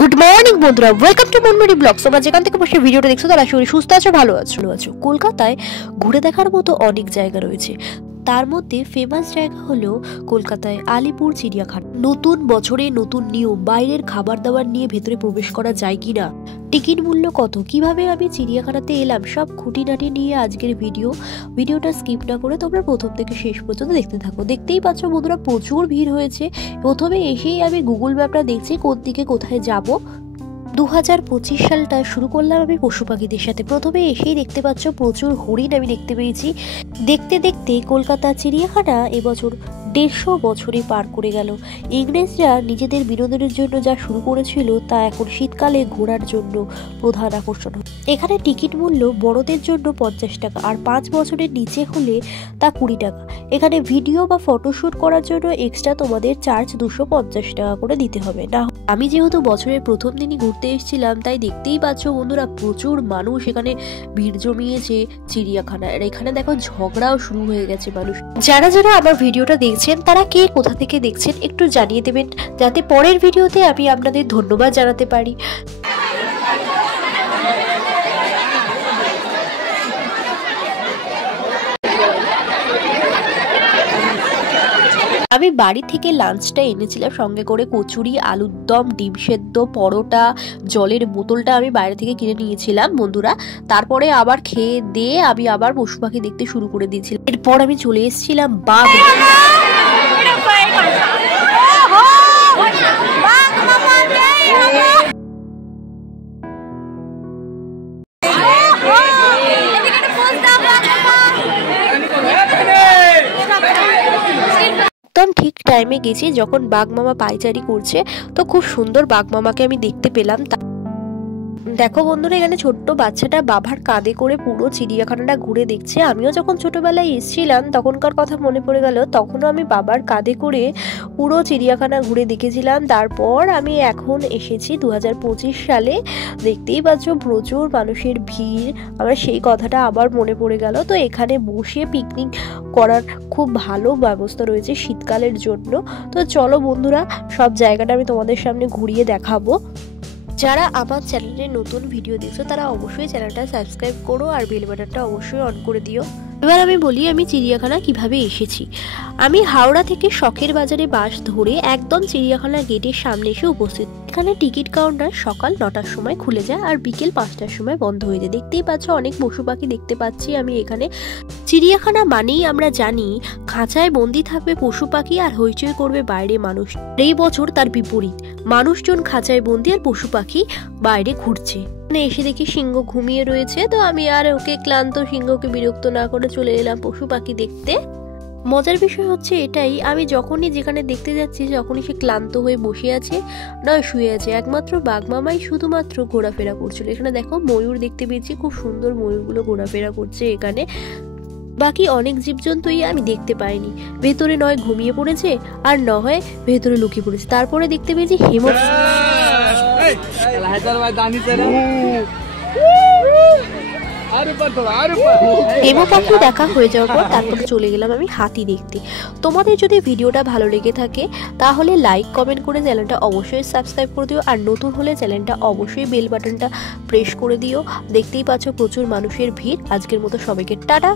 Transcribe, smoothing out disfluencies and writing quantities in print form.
Good morning বন্ধুরা, welcome to মনমেরি blogs. তোমরা যেখান থেকে বসে ভিডিওটা দেখছো তারা শরীর সুস্থ আছো, ভালো আছো। কলকাতায় ঘুরে দেখার মতো অনেক জায়গা রয়েছে। তার মধ্যে ফেমাস জায়গা হলো কলকাতায় আলিপুর চিড়িয়াখানা। নতুন বছরে নতুন নিয়ম, বাইরের খাবার দাবার নিয়ে ভেতরে প্রবেশ করা যায় কিনা, টিকিট মূল্য কত, কিভাবে আমি চিড়িয়াখানাতে এলাম, সব খুঁটিনাটি নিয়ে আজকের ভিডিওটা স্কিপ না করে তোমরা প্রথম থেকে শেষ পর্যন্ত দেখতে থাকো। দেখতেই পাচ্ছ বন্ধুরা, প্রচুর ভিড় হয়েছে। প্রথমে এসেই আমি গুগল ম্যাপটা দেখছি কোন দিকে কোথায় যাব। 2025 সালটা শুরু করলাম আমি পশু পাখিদের সাথে। প্রথমে এসেই দেখতে পাচ্ছ প্রচুর হরিণ আমি দেখতে পেয়েছি। দেখতে দেখতে কলকাতা চিড়িয়াখানা এবছর 150 বছরে পার করে গেল। ইংরেজরা নিজেদের বিনোদনের জন্য যা শুরু করেছিল তা এখন শীতকালে ঘোরার জন্য প্রধান আকর্ষণ। এখানে টিকিট মূল্য বড়দের জন্য 50 টাকা, আর 5 বছরের নিচে হলে তা 20 টাকা। এখানে ভিডিও বা ফটোশুট করার জন্য এক্সট্রা তোমাদের চার্জ 250 টাকা করে দিতে হবে। না, আমি যেহেতু বছরের প্রথম দিনই ঘুরতে এসেছিলাম তাই দেখতেই পাচ্ছ বন্ধুরা প্রচুর মানুষ এখানে ভিড় জমিয়েছে চিড়িয়াখানায়। আর এখানে দেখো ঝগড়াও শুরু হয়ে গেছে মানুষ। যারা আমার ভিডিওটা দেখছেন তারা কে কোথা থেকে দেখছেন একটু জানিয়ে দেবেন, যাতে পরের ভিডিওতে আমি আপনাদের ধন্যবাদ জানাতে পারি। আমি বাড়ি থেকে লাঞ্চটা এনেছিলাম সঙ্গে করে, কচুরি, আলুর দম, ডিম সেদ্ধ, পরোটা, জলের বোতলটা আমি বাইরে থেকে কিনে নিয়েছিলাম বন্ধুরা। তারপরে আবার খেয়ে দিয়ে আমি আবার পশু পাখি দেখতে শুরু করে দিয়েছিলাম। এরপর আমি চলে এসেছিলাম বাঘ। একদম ঠিক টাইমে গেছি যখন বাঘ মামা পায়চারি করছে, তো খুব সুন্দর বাঘ মামাকে আমি দেখতে পেলাম। দেখো বন্ধুরা, এখানে ছোট্ট বাচ্চাটা বাবার কাঁধে করে পুরো চিড়িয়াখানাটা ঘুরে দেখছে। আমিও যখন ছোটবেলায় এসেছিলাম তখনকার কথা মনে পড়ে গেল, তখনও আমি বাবার কাঁধে করে পুরো চিড়িয়াখানা ঘুরে দেখেছিলাম। তারপর আমি এখন এসেছি 2025 সালে। দেখতেই পাচ্ছ প্রচুর মানুষের ভিড়, আমার সেই কথাটা আবার মনে পড়ে গেল। তো এখানে বসে পিকনিক করার খুব ভালো ব্যবস্থা রয়েছে শীতকালের জন্য। তো চলো বন্ধুরা, সব জায়গাটা আমি তোমাদের সামনে ঘুরিয়ে দেখাবো। যারা আমার চ্যানেলে নতুন ভিডিও দেখছো তারা অবশ্যই চ্যানেলটা সাবস্ক্রাইব করো আর বেল বাটনটা অবশ্যই অন করে দিও। এবার আমি বলি আমি চিড়িয়াখানা কিভাবে এসেছি। আমি হাওড়া থেকে শখের বাজারে বাস ধরে একদম চিড়িয়াখানার গেটের সামনে এসে উপস্থিত। এখানে টিকিট কাউন্টার সকাল 9টার সময় খুলে যায় আর বিকেল 5টার সময় বন্ধ হয়ে যায়। দেখতেই পাচ্ছ অনেক পশু পাখি দেখতে পাচ্ছি আমি এখানে। চিড়িয়াখানা মানেই আমরা জানি খাঁচায় বন্দি থাকবে পশু পাখি আর হইচই করবে বাইরে মানুষ। এই বছর তার বিপরীত, মানুষজন খাঁচায় বন্দি আর পশু পাখি বাইরে ঘুরছে। এসে দেখি সিংহ ঘুমিয়ে রয়েছে, তো আমি আর ওকে ক্লান্ত সিংহকে বিরক্ত না করে চলে এলাম পশু পাখি দেখতে। মজার বিষয় হচ্ছে এটাই, আমি যখনই যেখানে দেখতে যাচ্ছি যখনই সে ক্লান্ত হয়ে বসে আছে নয় শুয়ে আছে। একমাত্র বাঘ মামাই শুধুমাত্র ঘোরাফেরা করছিল। এখানে দেখো ময়ূর দেখতে পেয়েছি, খুব সুন্দর ময়ূরগুলো ঘোরাফেরা করছে এখানে। বাকি অনেক জীবজন্তুই আমি দেখতে পাইনি, ভেতরে নয় ঘুমিয়ে পড়েছে আর না হয় ভেতরে লুকিয়ে পড়েছে। তারপরে দেখতে পেয়েছি হেমো পাখি দেখা হয়ে যাওয়ার পর তারপরে চলে গেলাম আমি হাতি দেখতে। তোমাদের যদি ভিডিওটা ভালো লেগে থাকে তাহলে লাইক কমেন্ট করে চ্যানেলটা অবশ্যই সাবস্ক্রাইব করে দিও, আর নতুন হলে চ্যানেলটা অবশ্যই বেল বাটনটা প্রেস করে দিও। দেখতেই পাচ্ছ প্রচুর মানুষের ভিড়। আজকের মতো সবাইকে টাটা।